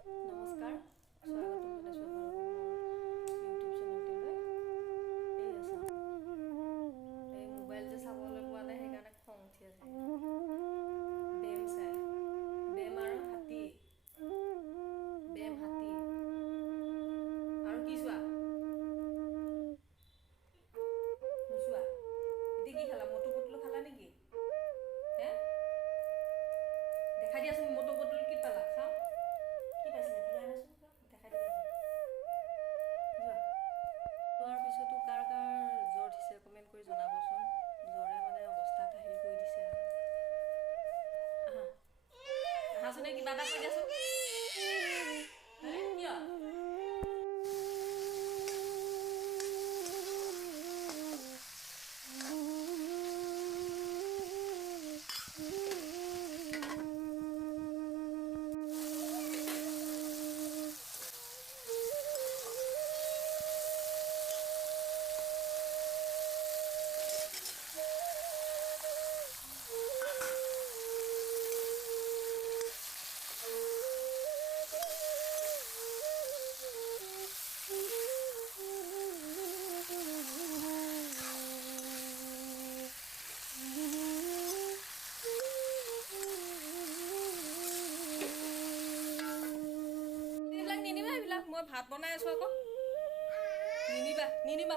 নমস্কাৰ, স্বাগতম জনাইছোঁ ইউটিউব চেনেলটোলৈ। এই আছা এই মোবাইল যে চাবলৈ পোৱা নাই সেইকাৰণে খং উঠি আছে। বেম চাই বেম আৰু হাতী আৰু কি চোৱা নোচোৱা। এতিয়া কি খালা? মটু পটলু খালা নেকি? হে দেখাই দিয়াচোন, মটু পটলু কি পালা? চাওঁ কি পাইছিলে, লৈ আনাচোন, দেখাই দিয়াচোন। যোৱা যোৱাৰ পিছতো কাৰ কাৰ জ্বৰ উঠিছে কমেণ্ট কৰি জনাবচোন। জ্বৰে মানে অৱস্থা কাহিল কৰি দিছে আৰু। আহা আহাচোন, কিবা এটা কৈ দিয়াচোন। কিয়? এইবিলাক নিনিবা, এইবিলাক মই ভাত বনাই আছোঁ আকৌ। নিনিবা নিনিবা